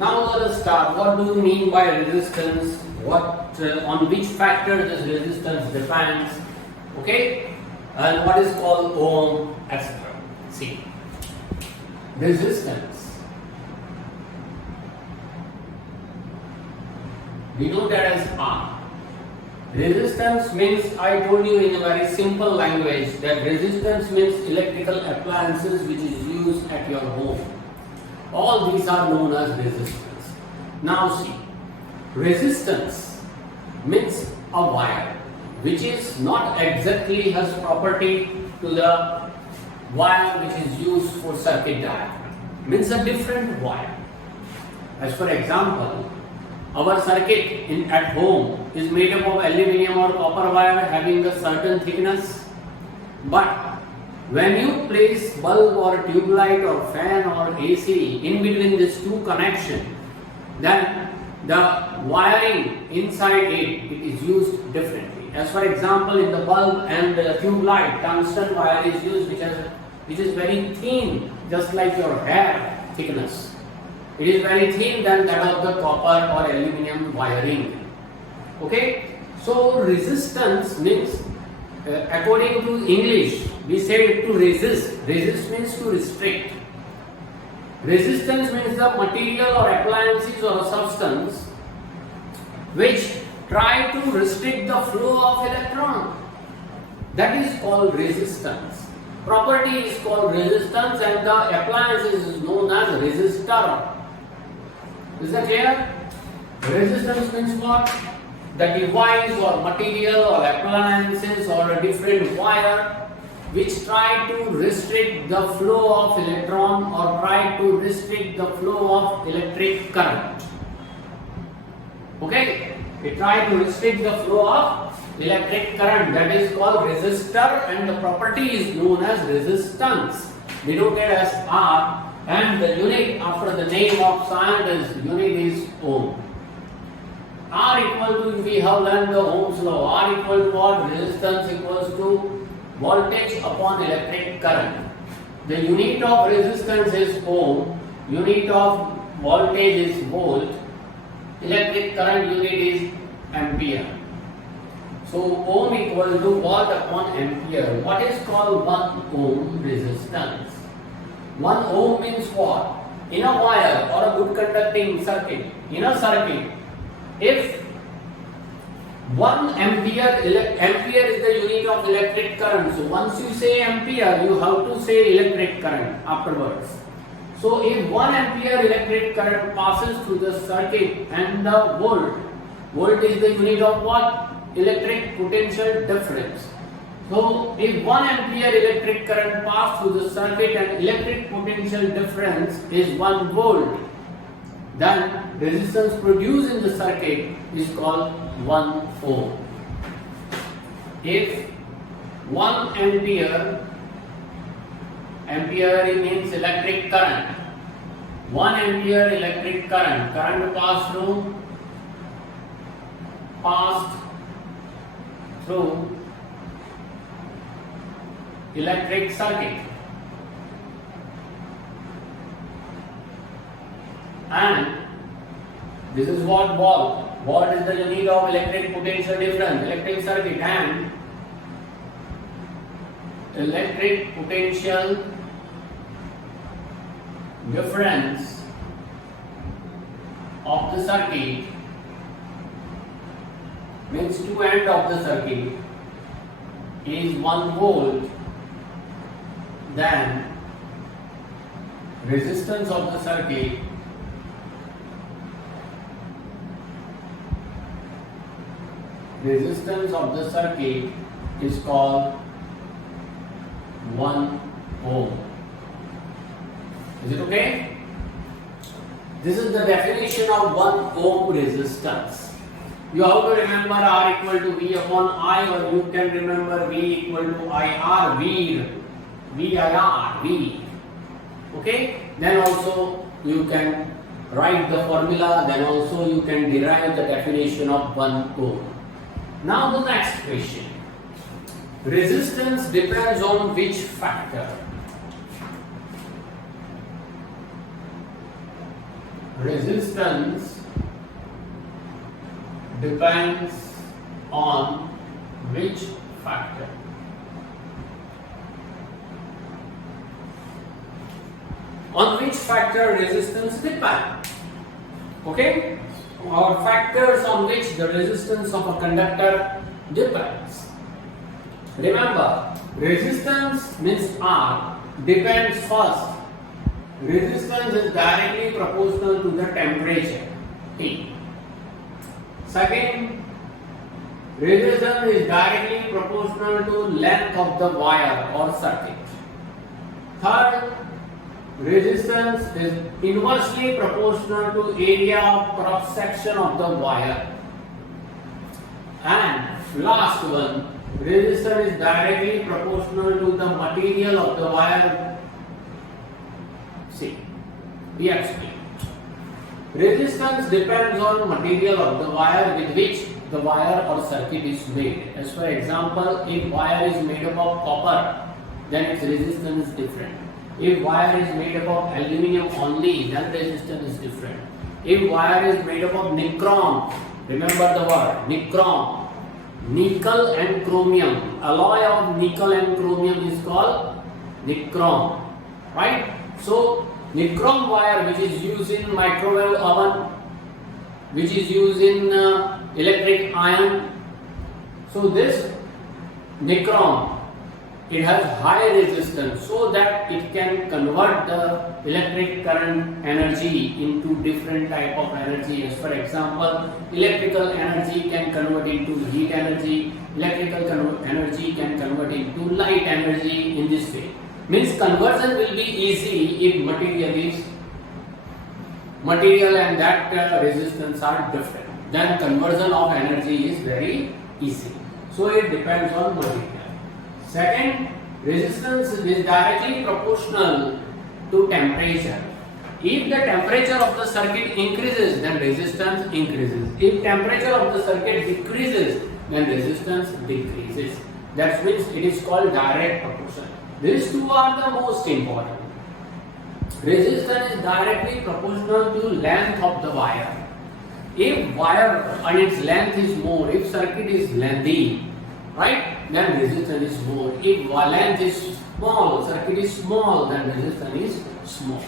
Now let us start. What do you mean by resistance? On which factor this resistance depends? Okay, and what is called ohm, etc. See, resistance. We know that as R. Resistance means, I told you in a very simple language, that resistance means electrical appliances which is used at your home. All these are known as resistance. Now see, resistance means a wire which is not exactly has property to the wire which is used for circuit diagram. Means a different wire. As for example, our circuit at home is made up of aluminum or copper wire having a certain thickness. But when you place bulb or tube light or fan or AC in between these two connections, then the wiring inside it is used differently. As for example, in the bulb and the tube light, tungsten wire is used which is very thin, just like your hair thickness. It is very thin than that of the copper or aluminum wiring. Okay, so resistance means, according to English, we say to resist. Resist means to restrict. Resistance means the material or appliances or a substance which try to restrict the flow of electron. That is called resistance. Property is called resistance and the appliances is known as resistor. Is that clear? Resistance means what? The device or material or appliances or a different wire which try to restrict the flow of electron or try to restrict the flow of electric current. Okay? We try to restrict the flow of electric current. That is called resistor and the property is known as resistance, denoted as R. And the unit after the name of scientist unit is ohm. R equal to, we have learned the Ohm's law. R equal to what? Resistance equals to voltage upon electric current. The unit of resistance is ohm. Unit of voltage is volt. Electric current unit is ampere. So ohm equal to volt upon ampere. What is called 1 ohm resistance? 1 ohm means what? In a wire or a good conducting circuit, in a circuit, if 1 ampere is the unit of electric current. So once you say ampere, you have to say electric current afterwards. So if 1 ampere electric current passes through the circuit and the volt is the unit of what? Electric potential difference. So if 1 ampere electric current passes through the circuit and electric potential difference is 1 volt, then resistance produced in the circuit is called 1 ohm. If 1 ampere means electric current, 1 ampere electric current passed through electric circuit, and this is what volt. Volt is the unit of electric potential difference, electric circuit, and electric potential difference of the circuit means two ends of the circuit is 1 volt. Then resistance of the circuit is called 1 ohm. Is it okay? This is the definition of 1 ohm resistance. You have to remember R equal to V upon I, or you can remember V equal to IR, V. Okay? Then also you can write the formula, then also you can derive the definition of 1 ohm. Now the next question. Resistance depends on which factor? resistance depends on which factor? On which factor resistance depends? Okay? Or factors on which the resistance of a conductor depends. Remember, resistance means R depends first. Resistance is directly proportional to the temperature T. Second, resistance is directly proportional to length of the wire or circuit. Third, resistance is inversely proportional to area of cross section of the wire. And last one, resistance is directly proportional to the material of the wire. See, we explain. Resistance depends on material of the wire with which the wire or circuit is made. As for example, if wire is made up of copper, then its resistance is different. If wire is made up of aluminium only, then resistance is different. If wire is made up of nichrome, remember the word nichrome, nickel and chromium, alloy of nickel and chromium is called nichrome, right? So nichrome wire, which is used in microwave oven, which is used in electric iron, so this nichrome, it has high resistance so that it can convert the electric current energy into different type of energy. As for example, electrical energy can convert into heat energy, electrical energy can convert into light energy in this way. Means conversion will be easy if material and that resistance are different. Then conversion of energy is very easy. So it depends on material. Second, resistance is directly proportional to temperature. If the temperature of the circuit increases, then resistance increases. If temperature of the circuit decreases, then resistance decreases. That means it is called direct proportion. These two are the most important. Resistance is directly proportional to length of the wire. If wire and its length is more, if circuit is lengthy, right, then resistance is more. If length is small, circuit is small, then resistance is small.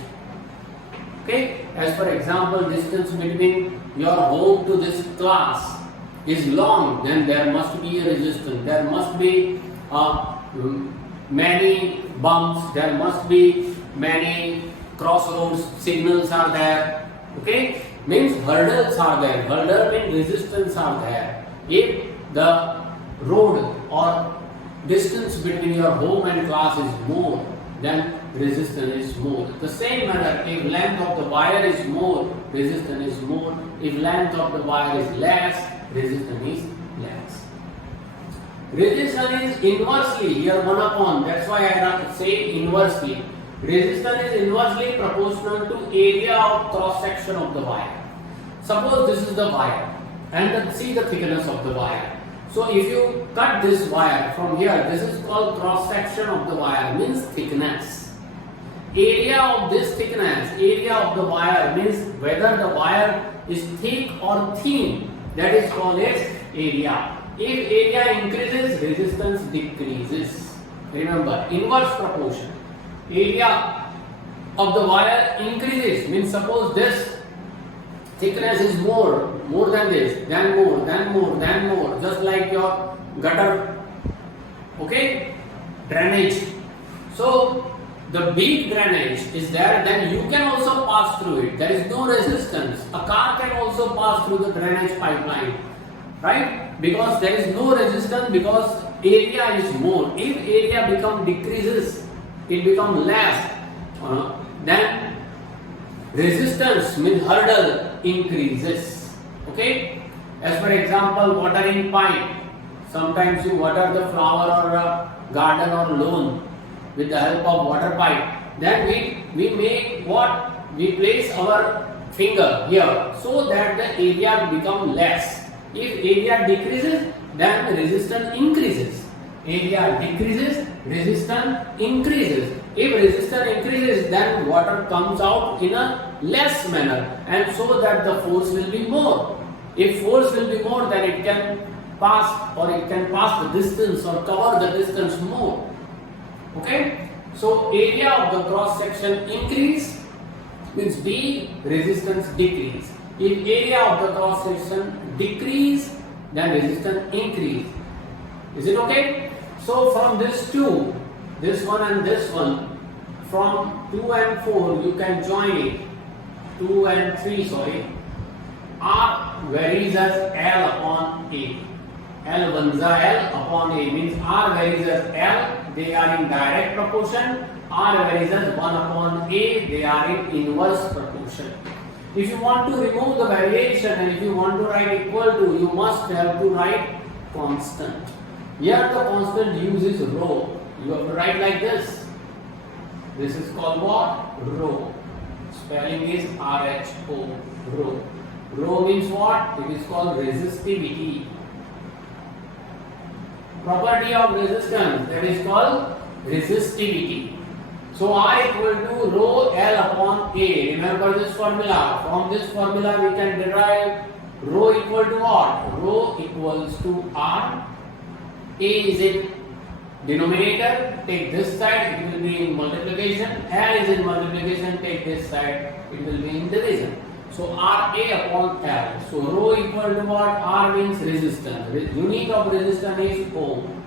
Okay, as for example, distance between your home to this class is long, then there must be a resistance. There must be many bumps, there must be many crossroads, signals are there. Okay, means hurdles are there. Hurdle means resistance are there. If the road or distance between your home and class is more, then resistance is more. The same manner, if length of the wire is more, resistance is more. If length of the wire is less, resistance is less. Resistance is inversely, here 1 upon, that's why I say inversely. Resistance is inversely proportional to area of cross section of the wire. Suppose this is the wire and see the thickness of the wire. So if you cut this wire from here, this is called cross section of the wire, means thickness. Area of this thickness, area of the wire means whether the wire is thick or thin, that is called as area. If area increases, resistance decreases. Remember, inverse proportion. Area of the wire increases, means suppose this thickness is more than this, then more, then more, then more, just like your gutter, okay, drainage. So the big drainage is there, then you can also pass through it. There is no resistance. A car can also pass through the drainage pipeline, right? Because there is no resistance, because area is more. If area decreases, it becomes less, then resistance means hurdle increases. Okay, as for example, watering pipe. Sometimes you water the flower or a garden or lawn with the help of water pipe. Then we make what? We place our finger here so that the area become less. If area decreases, then resistance increases. Area decreases, resistance increases. If resistance increases, then water comes out in a less manner, and so that the force will be more. If force will be more, then it can pass the distance or cover the distance more. Okay? So area of the cross section increase means B, resistance decrease. If area of the cross section decrease, then resistance increase. Is it okay? So from this two, this one and this one, from 2 and 4 you can join it. 2 and 3, sorry. R varies as L upon A. L vanza L upon A means R varies as L, they are in direct proportion. R varies as 1 upon A, they are in inverse proportion. If you want to remove the variation and if you want to write equal to, you must have to write constant. Here the constant used is rho. You have to write like this. This is called what? Rho. Spelling is RHO. Rho. Rho means what? It is called resistivity. Property of resistance, that is called resistivity. So R equal to rho L upon A. Remember this formula. From this formula we can derive rho equal to what? Rho equals to R. A is in denominator, take this side, it will be in multiplication. L is in multiplication, take this side, it will be in division. So RA upon L. So rho equal to what? R means resistance. Unit of resistance is ohm.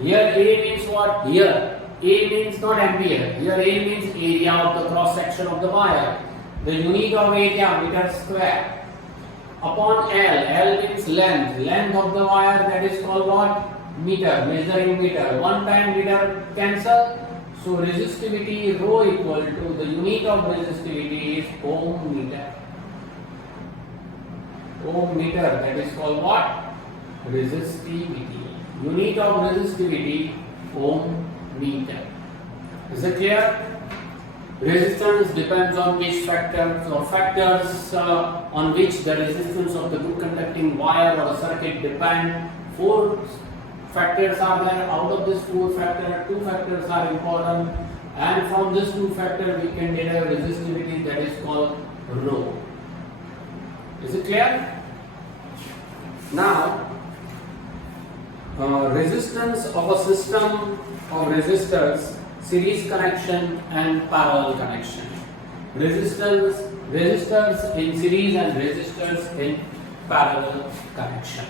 Here A means what? Here A means not ampere. Here A means area of the cross section of the wire. The unit of area meter square. Upon L. L means length. Length of the wire, that is called what? Meter. Measuring meter. One time meter cancel. So resistivity rho equal to the unit of resistivity is ohm meter. Ohm meter, that is called what? Resistivity. Unit of resistivity ohm meter. Is it clear? Resistance depends on which factors or factors on which the resistance of the good conducting wire or circuit depend. 4 factors are there. Out of this 4 factors, 2 factors are important, and from this 2 factors we can derive resistivity, that is called rho. Is it clear? Now, resistance of a system of resistors, series connection and parallel connection. Resistors in series and resistors in parallel connection.